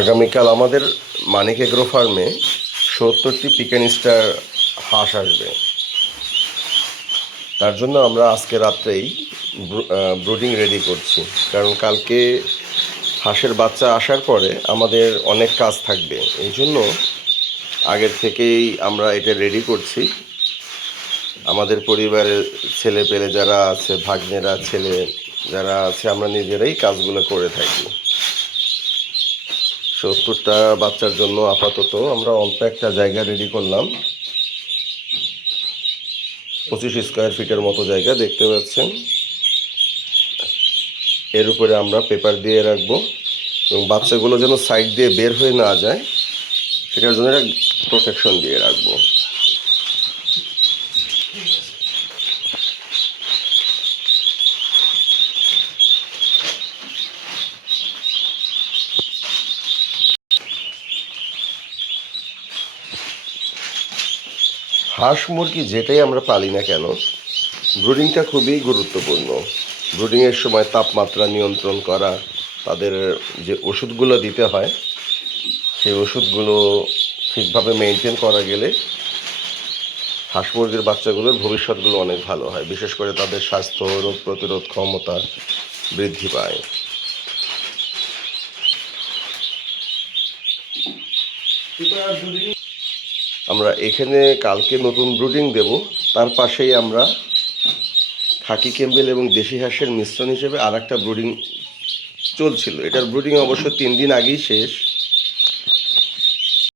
আগামীকাল আমাদের মানিক এগ্রো ফার্মে ৭০টি পিকেন স্টার হাঁস আসবে। তার জন্য আমরা আজকে রাত্রেই ব্রুডিং রেডি করছি, কারণ কালকে হাঁসের বাচ্চা আসার পরে আমাদের অনেক কাজ থাকবে। এই জন্য আগের থেকেই আমরা এটা রেডি করছি। আমাদের পরিবারের ছেলে পেলে যারা আছে, ভাগ্নেরা ছেলে যারা আছে, আমরা নিজেরাই কাজগুলো করে থাকি। ৭০টা বাচ্চার জন্য আপাতত আমরা অল্প একটা জায়গা রেডি করলাম। 25 স্কোয়ার ফিটের মতো জায়গা দেখতে পাচ্ছেন। এর উপরে আমরা পেপার দিয়ে রাখবো এবং বাচ্চাগুলো যেন সাইড দিয়ে বের হয়ে না যায় সেটার জন্য একটা প্রোটেকশন দিয়ে রাখবো। হাঁস মুরগি যেটাই আমরা পালি না কেন, ব্রুডিংটা খুবই গুরুত্বপূর্ণ। ব্রুডিংয়ের সময় তাপমাত্রা নিয়ন্ত্রণ করা, তাদের যে ওষুধগুলো দিতে হয় সেই ওষুধগুলো ঠিকভাবে মেনটেন করা গেলে হাঁস মুরগির বাচ্চাগুলোর ভবিষ্যৎগুলো অনেক ভালো হয়। বিশেষ করে তাদের স্বাস্থ্য, রোগ প্রতিরোধ ক্ষমতা বৃদ্ধি পায়। আমরা এখানে কালকে নতুন ব্রুডিং দেব, তার পাশেই আমরা খাকি ক্যাম্বেল এবং দেশি হাঁসের মিশ্রণ হিসেবে আর একটা ব্রুডিং চলছিল। এটার ব্রুডিং অবশ্য 3 দিন আগেই শেষ।